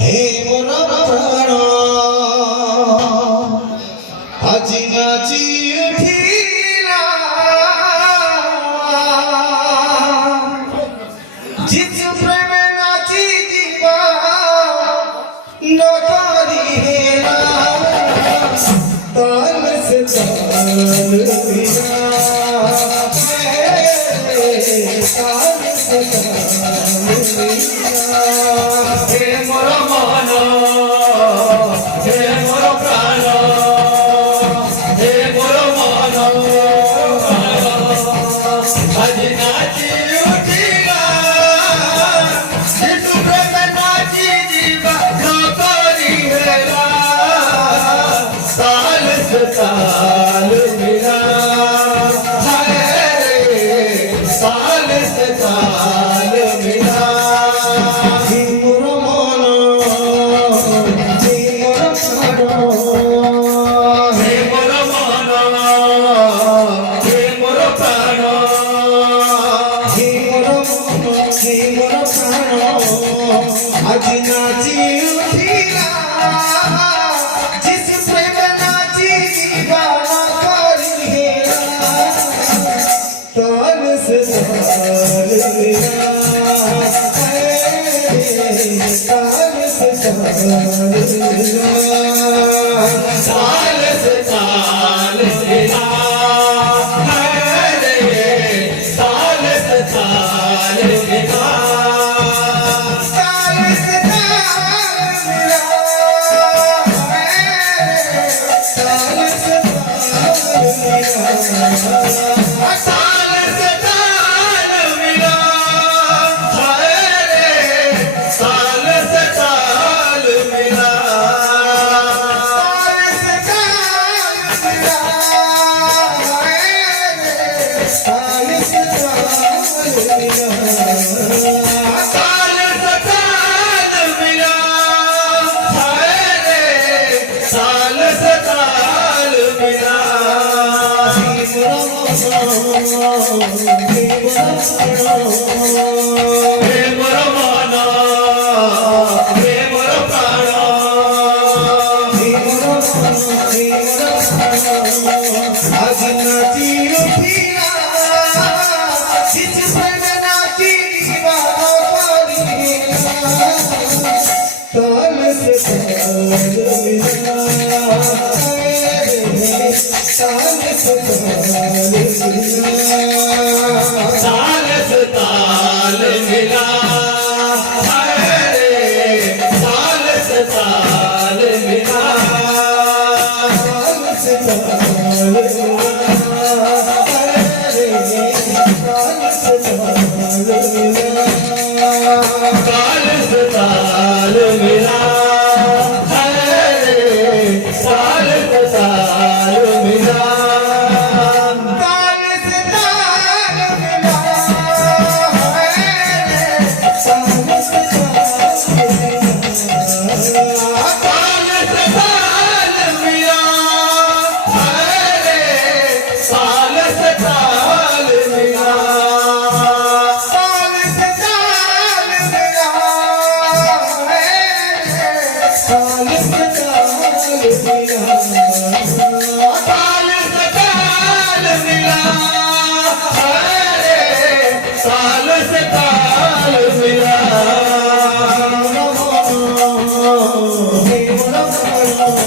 हे मोर प्राण আজি নাচি উঠিলা যিচু প্রেমে নাচি জীবা নকরি হেলা তাল সে তাল মিলা তাল সে তাল মিলা হে মোর মন হে মোর প্রাণ ताल मिला ताल से ताल मिला हे मोर मन हे मोर प्राण हे मोर प्राण हे मोर प्राण आज नाची उठिला ताल से ताल मिला ताल से ताल मिला ताल से ताल मिला ताल से ताल मिला ताल से ताल मिला ताल से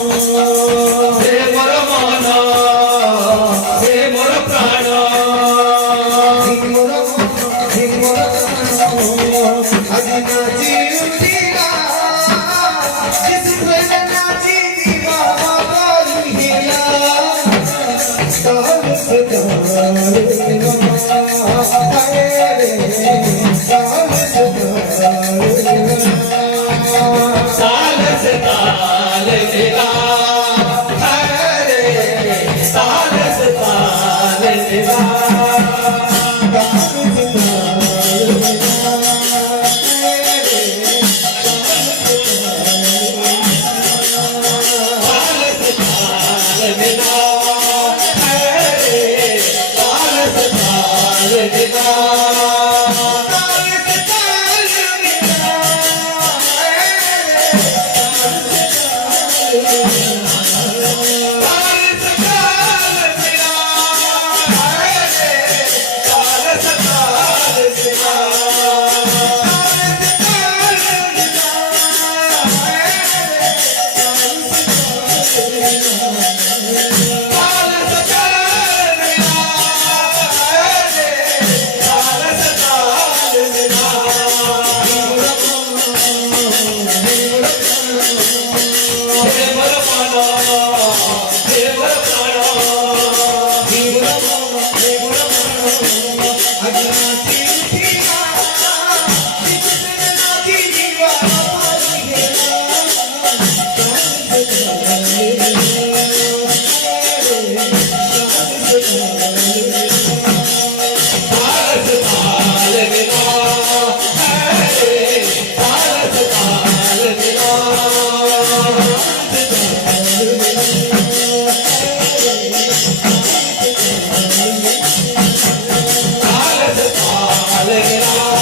ताल मेरा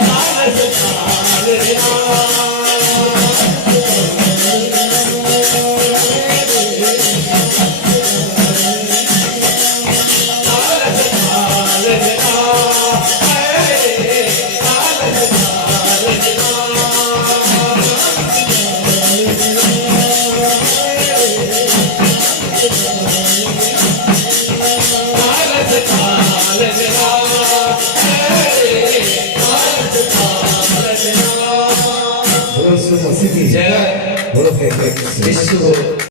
ताल से ताल मेरा बोलो यीशु मसीह की जय बोलो हे हे यीशु